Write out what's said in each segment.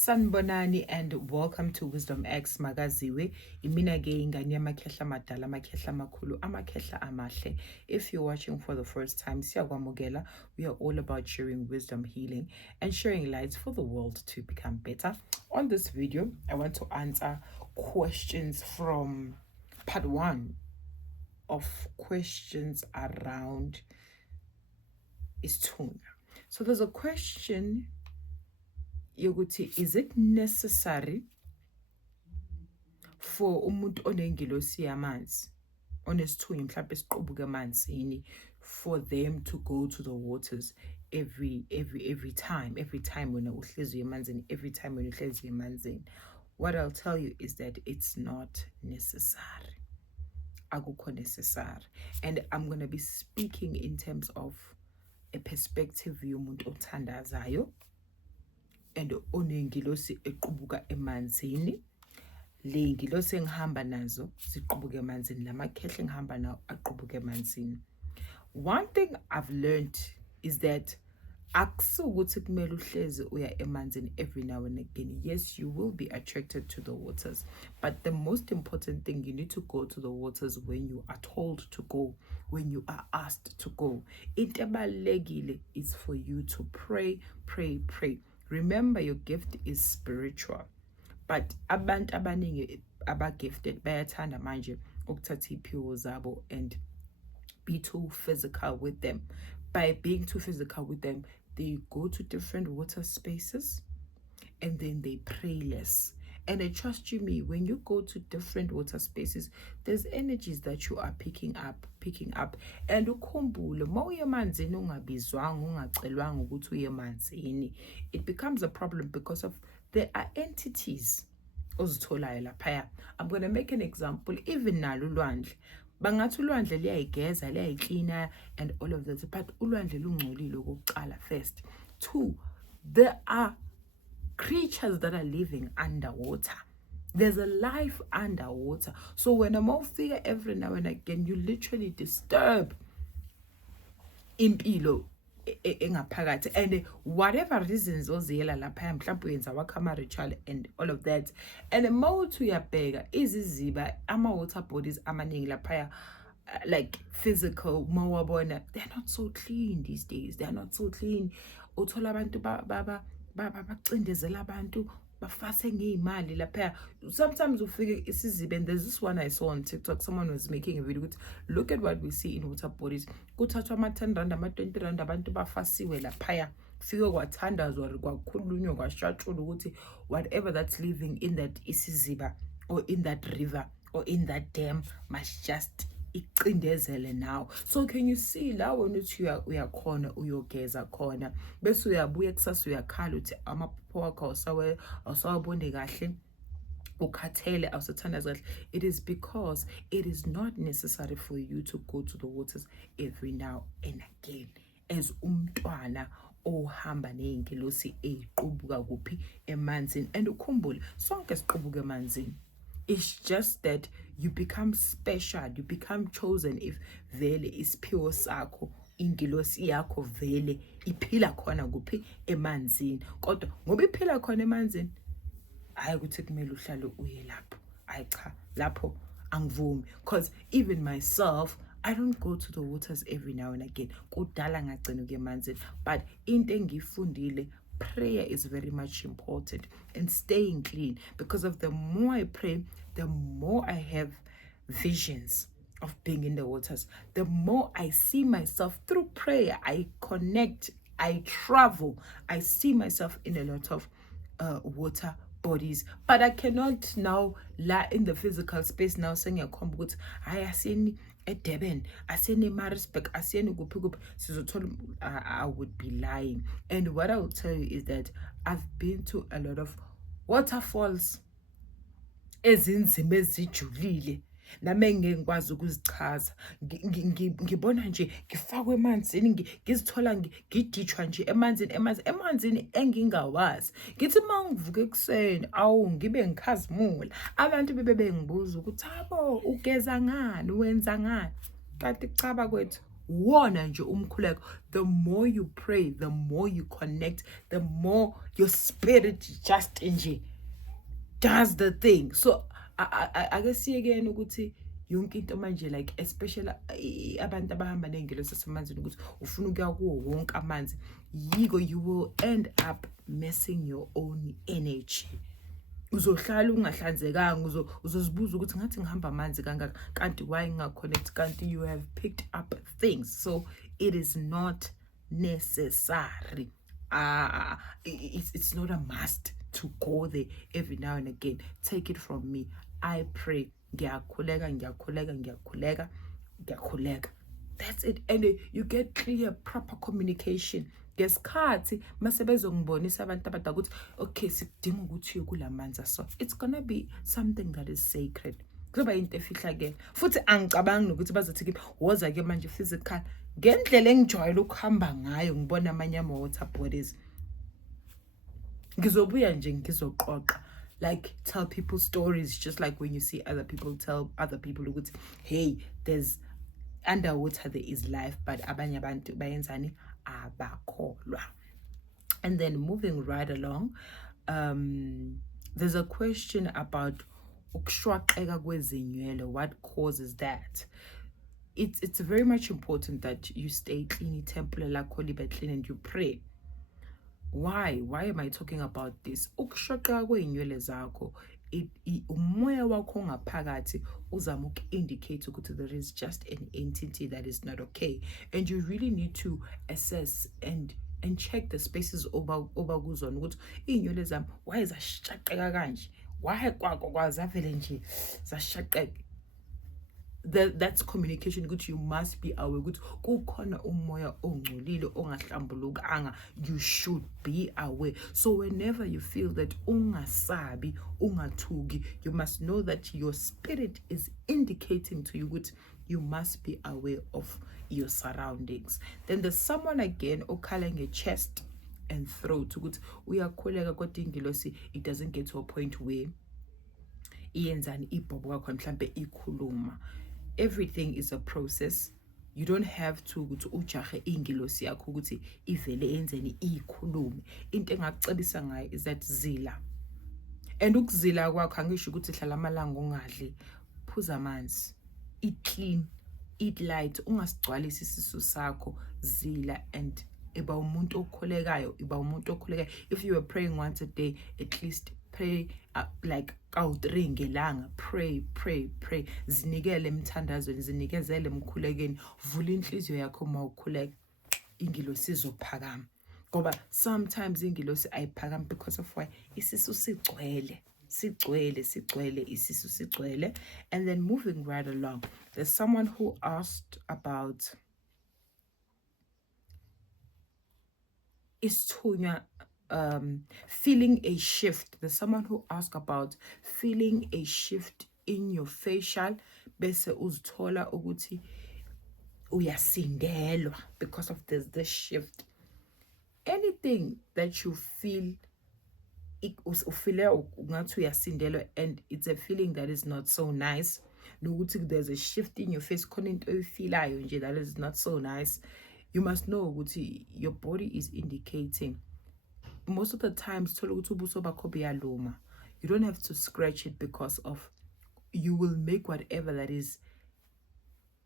Sanbonani and welcome to Wisdom X Magaziwe. Imina ke ingane yamakhehla madala, amakhehla makhulu, amakhehla amahle. If you're watching for the first time, siyakwamukela. We are all about sharing wisdom, healing, and sharing lights for the world to become better. On this video, I want to answer questions from part 1 of questions around isithunga. So there's a question yokuthi, is it necessary for umuntu onengilosi yamanzi onesithunywa mhlawumbe esiqubuka emanzini for them to go to the waters every time when uhlezi emanzini, every time when uhlezi emanzini? What I'll tell you is that it's not necessary. Akukho necessary. And I'm going to be speaking in terms of a perspective yomuntu othandazayo and onengilosi equbuka emanzini. Le ngilosi engihamba nazo ziqubuka emanzini, lamakhehla engihamba nawo aqubuka emanzini. One thing I've learned is that akusukuthi kumele uhlezi uya emanzini every now and again. Yes, you will be attracted to the waters, but the most important thing, you need to go to the waters when you are told to go, when you are asked to go. Into ebalulekile is for you to pray. Remember, your gift is spiritual, but abantu abaningi abagifted bayathanda manje ukuthatha iphiwo zabo and be too physical with them. By being too physical with them, they go to different water spaces and then they pray less. And I trust you me, when you go to different water spaces, there's energies that you are picking up. And ukhumbule, mawuye emanzini ungabizwanga, ungacelwanga ukuthi uye emanzini, it becomes a problem because of there are entities ozitholayo laphaya. I'm going to make an example. Even nalo ulwandle, bangathi ulwandle liyayigeza, liyayiklina and all of that, but ulwandle lungcolile okokuqala first. 2, there are creatures that are living underwater. There's a life underwater. So when a more figure every now and again, you literally disturb impilo engaphakathi, and whatever reasons oziyela lapha mhlawumbe uyenza wakama ritual and all of that. And the more uyabheka iziziba ama-water bodies amaningi lapha, like physical, mawabona, they're not so clean these days. They're not so clean. Uthola abantu bacindezela abantu bafase ngeimali lapha. Sometimes ufike isizibe, and there's this one I saw on TikTok. Someone was making a video with, look at what we see in water bodies. Kuthathwa ama-10 rand, ama-20 rand, abantu bafasiwe lapha. Fike kwathandazwa kwakhulunywa kwashatshulwa ukuthi whatever that's living in that isiziba or in that river or in that dam must just icindezele now. So can you see la wena uthi uyakhona uyogeza khona bese uyabuya kusasa uyakhala uthi amaphapho wakho awusawabone kahle, ukhathele, awusathandaza kahle? It is because it is not necessary for you to go to the waters every now and again as umntwana ohamba neyingilosi eziqubuka kuphi emanzini. And ukhumbule, sonke siqubuka emanzini. It's just that you become special, you become chosen if vele isiphiwo sakho, ingilosi yakho vele iphila khona kuphi emanzini. Kodwa ngoba iphila khona emanzini, hayi ukuthi kumele uhlale uye lapho. Hayi cha, lapho angivumi, because even myself, I don't go to the waters every now and again. Kudala ngagcina ukuya emanzini, but into engifundile, prayer is very much important, and staying clean, because of the more I pray, the more I have visions of being in the waters. The more I see myself through prayer, I connect, I travel, I see myself in a lot of water bodies. But I cannot now lie in the physical space now saying akhomba ukuthi hayi asiyeni eDurban, asiyeni eMaritzburg, asiyeni kuphi kuphi sizothola. I would be lying. And what I will tell you is that I've been to a lot of waterfalls ezinzima ezijulile nami engeke ngikwazi ukuzichaza. Ngibona nje ngifakwe emanzini, ngizithola ngiditshwa nje emanzini engingawazi. Ngithi mangivuka ekuseni, awu ngibe ngikhazimula, abantu bebe bengibuza ukuthi habo ugeza ngani, wenza ngani? Kanti cha bakwethu, wona nje umkhuleko. The more you pray, the more you connect, the more your spirit just nje does the thing. So I guess again ukuthi yonke into manje, like especially abantu abahamba nengelosi yasemanzini ukuthi ufuna ukuya kuwo wonke amanzi, you will end up messing your own energy. Uzohlala ungahlanzekanga, uzozibuza ukuthi ngathi ngihamba amanzi kangaka kanti why ngingaconnect, kanti you have picked up things. So it is not necessary. It's not a must to go there every now and again. Take it from me. I pray. That's it. And you get clear, proper communication. Ngesikhathi masebezongibonisa abantu abadala ukuthi okay sidinga ukuthi uye kulamanzi so it's gonna be something that is sacred. Kuzoba into efihla ke. Futhi angicabangi nokuthi bazothi kimi woza ke manje physical ngendlela engijwayele ukuhamba ngayo ngibona amanye ama-water bodies. Ngizobuya nje ngizoqoqa, like tell people stories, just like when you see other people tell other people ukuthi hey, there's underwater there is life, but abanye abantu bayenzani abakholwa. And then moving right along, there's a question about ukushwaqeka kwezinwele, what causes that. It's very much important that you stay clean, temple lakho libe clean, and you pray. Why am I talking about this? Ukushwaqeka kweinwele zakho, umoya wakho ngaphakathi uzama uku-indicate ukuthi there is just an entity that is not okay, and you really need to assess and check the spaces over kuzona ukuthi inywele zami why zashaqeka kanje, why kwako kwazavele nje zashaqeka. That's communication ukuthi you must be aware ukuthi kukhona umoya ongcolile ongahlambulukanga. You should be aware. So whenever you feel that ungasabi, ungathuki, you must know that your spirit is indicating to you ukuthi you must be aware of your surroundings. Then there's someone again okhala nge-chest and throat ukuthi uyakhuleka kodwa ingilosi it doesn't get to a point where iyenzani ibhobo kwakho mhlambe ikhuluma. Everything is a process. You don't have to ujahe ingilosi yakho ukuthi ivele enzeni ikhulume. Into engakucebisa ngayo is that zila. And ukuzila kwakho angisho ukuthi hlala amalanga ungadli. Phuza amanzi. Eat clean, eat light. Ungasigcwalisi isisu sakho. Zila and iba umuntu okholekayo, If you were praying once a day, at least pray like kawu-3 ngelanga. Pray. Zinikele emthandazweni, zinikezele emkhulekeni. Vula inhliziyo yakho mawukhuleka. Ingilosi izophakama. Ngoba sometimes ingilosi ayiphakama because of why isisu sigcwele, isisu sigcwele. And then moving right along, there's someone who asked about isithunywa feeling a shift. There's someone who asked about feeling a shift in your facial bese uzithola ukuthi uyasindelwa because of this shift. Anything that you feel ufile ungathi uyasindelwa and it's a feeling that is not so nice, nokuthi there's a shift in your face khona into oyifilayo nje that is not so nice, you must know ukuthi your body is indicating. Most of the times thola ukuthi ubuso bakho buyaluma. You don't have to scratch it because of you will make whatever that is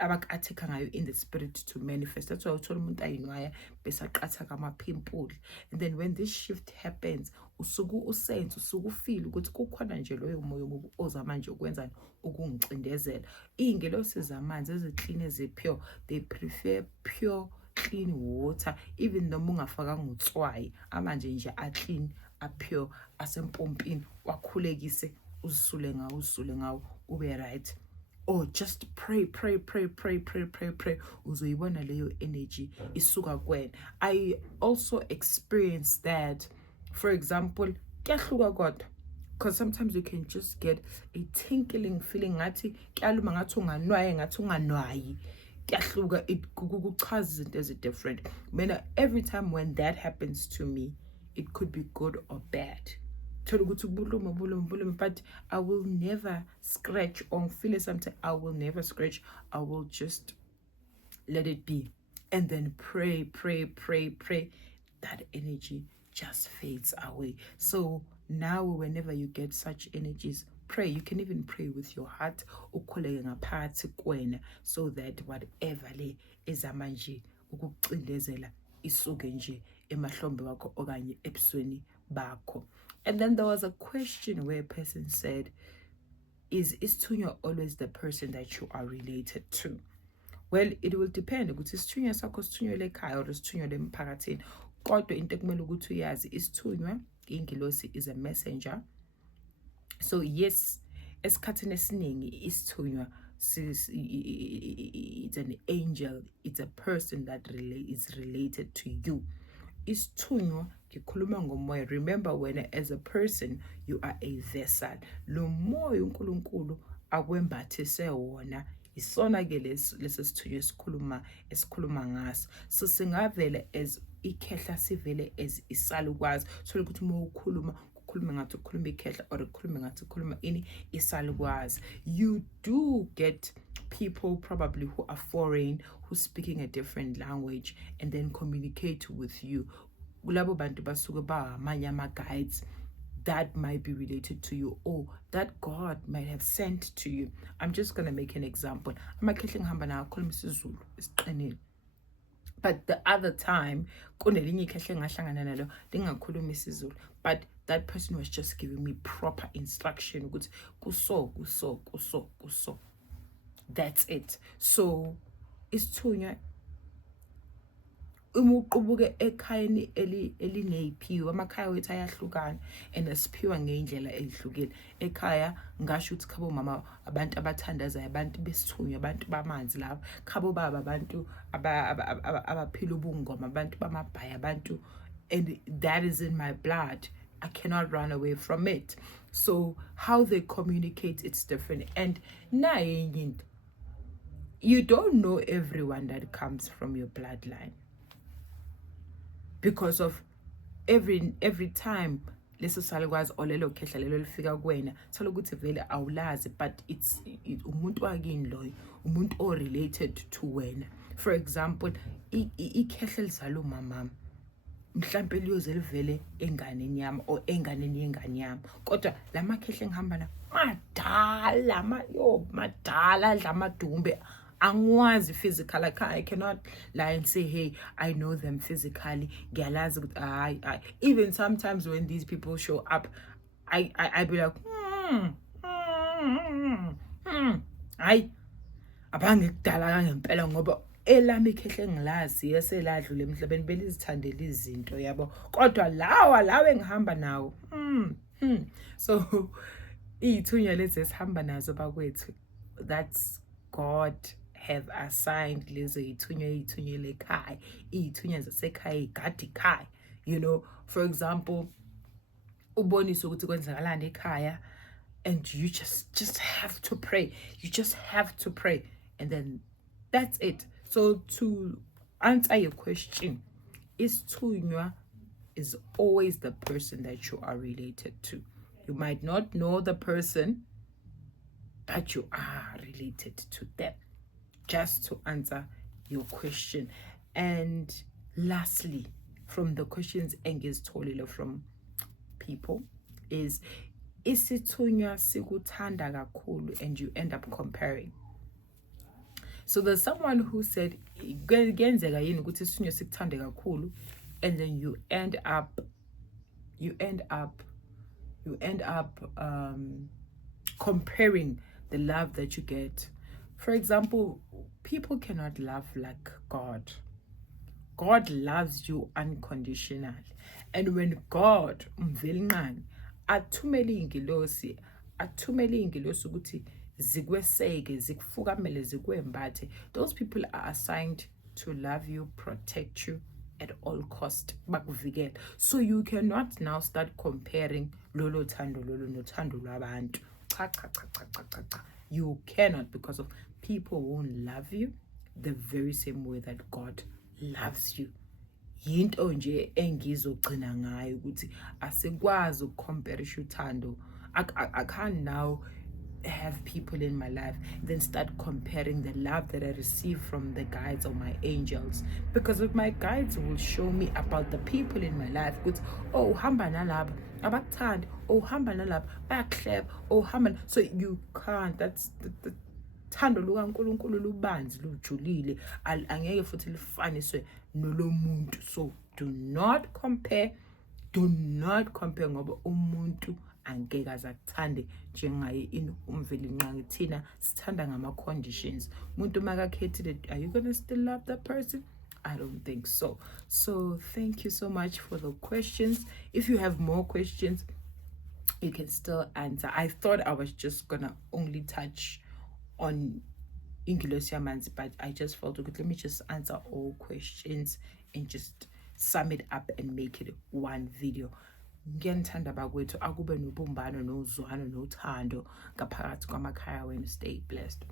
abakatheka ngayo in the spirit to manifest. That's why uthola umuntu ayinwaya bese aqatha kama-pimple. And then when this shift happens, usuku usense, usuku feel ukuthi kukhona nje loyo moya omubi ozama nje ukwenzani ukungicindezela. Iy'ngelosi zamanzi eziclean ezi-pure, they prefer pure clean water, even noma ungafakanga utswayi, amanje nje a-clean, a-pure, asempompini, wakhulekise, uzisule ngawo, ube right. Or just pray. Uzoyibona leyo energy isuka kuwena. I also experienced that. For example, kuyahluka kodwa, because sometimes you can just get a tinkling feeling ngathi kuyaluma ngathi unganwayi. Kuyahluka, kuchaza izinto ezi different. Mina every time when that happens to me, it could be good or bad. But I will never scratch or feel something. I will never scratch. I will just let it be, and then pray, that energy just fades away. So now whenever you get such energies, pray. You can even pray with your heart, so that whatever le ezamanje ukucindezela isuke nje emahlombe wakho okanye ebusweni bakho. And then there was a question where a person said, is isithunywa always the person that you are related to? Well, it will depend ukuthi isithunywa sakho sithunywa ekhaya or sithunywa emphakathini. Kodwa into ekumele ukuthi uyazi, isithunywa ingilosi is a messenger. So yes, esikhathini esiningi isithunywa it's an angel, it's a person that is related to you. Isithunywa ngikhuluma ngomoya. Remember, when as a person you are a vessel, lo moya uNkulunkulu akwembathise wona isona ke lesi sithunywa esikhuluma ngaso. So singavele as ikhehla, sivele as isalukwazi. So ukuthi uma ukhuluma ngathi ukhuluma ikhehla or ukhuluma ngathi ukhuluma ini isalukwazi. You do get people probably who are foreign, who speaking a different language and then communicate with you. Kulabo bantu basuke ba amanye ama-guides that might be related to you, or that God might have sent to you. I'm just going to make an example. Amakhehla ngihamba nawo akhuluma isiZulu esiqinile. But the other time, kunelinye ikhehla engahlangana nalo lingakhuluma isiZulu, but that person was just giving me proper instruction ukuthi kuso. That's it. So isithunywa umuqubuke ekhayeni elineziphiwo. Amakhaya wethu ayahlukana and asiphiwa ngeindlela ezihlukile. Ekhaya ngasho ukuthi khabo mama abantu abathandazayo, abantu besithunywa, abantu bamanzi labo, khabo baba abantu abaphila ubungoma, abantu bamabhaya, abantu, and that is in my blood. I cannot run away from it. So how they communicate, it's different. And you don't know everyone that comes from your bloodline, because of every time leso salukwazi or lelo khehla lelo lifika kuwena, thola ukuthi vele awulazi, but it's umuntu wakini loyo, umuntu o related to wena. For example, ikhehla lizalo mama mhlambe liyoze livele enganeni yami or enganeni yengane yami, kodwa lamakhehla engihamba na madala madala dlamadumbe. Angwazi physical. I cannot lie and say, hey, I know them physically. Even sometimes when these people show up, I be like, abangikudala ngempela ngoba elami ikhehle ngilazi eseladlule emhlabeni belizithandela izinto yabo, kodwa lawa engihamba nawo so ithunya lezi esihamba nazo bakwethu, that's God have assigned lezo ithunya lekhaya, ithunya zasekhaya igadi ekhaya. You know, for example, ubonise ukuthi kwenzakalani ekhaya, and you just have to pray. You just have to pray, and then that's it. So to answer your question, isithunywa is always the person that you are related to. You might not know the person, but you are related to them. Just to answer your question. And lastly, from the questions Engis Tolilo from people is isithunywa sikuthanda kakhulu, and you end up comparing. So there's someone who said kuyenzeka yini ukuthi isithunywa sikuthande kakhulu, and then you end up comparing the love that you get. For example, people cannot love like God. God loves you unconditionally. And when God athumele ingilosi ukuthi zikweseke, zikufukamele, zikwembathe, those people are assigned to love you, protect you at all cost, bakuvikele. So you cannot now start comparing lolo thando nothando lwabantu. You cannot, because of people won't love you the very same way that God loves you. Yinto nje engizogcina ngayo ukuthi asikwazi ukucompare uthando. I can't now have people in my life, then start comparing the love that I receive from the guides or my angels. Because if my guides will show me about the people in my life, good, oh hamba nalaba abakuthandi, oh hamba nalaba bayakuhleba, oh hamba. So you can't, that's the thando lukaNkulunkulu lubanzi lujulile, angeke futhi lifaniswe nolomuntu. So do not compare ngoba umuntu angeke azakuthande njengaye ini umveli nqangi. Thina sithanda ngama conditions. Umuntu makakhethile, are you gonna still love that person? I don't think so. So thank you so much for the questions. If you have more questions, you can still answer. I thought I was just gonna only touch on Ingilosi Yamanzi, but I just felt good. Let me just answer all questions and just sum it up and make it one video. Ngiyanithanda bakwethu, akube nobumbano nozwano nothando ngaphakathi kwamakhaya wenu. Stay blessed.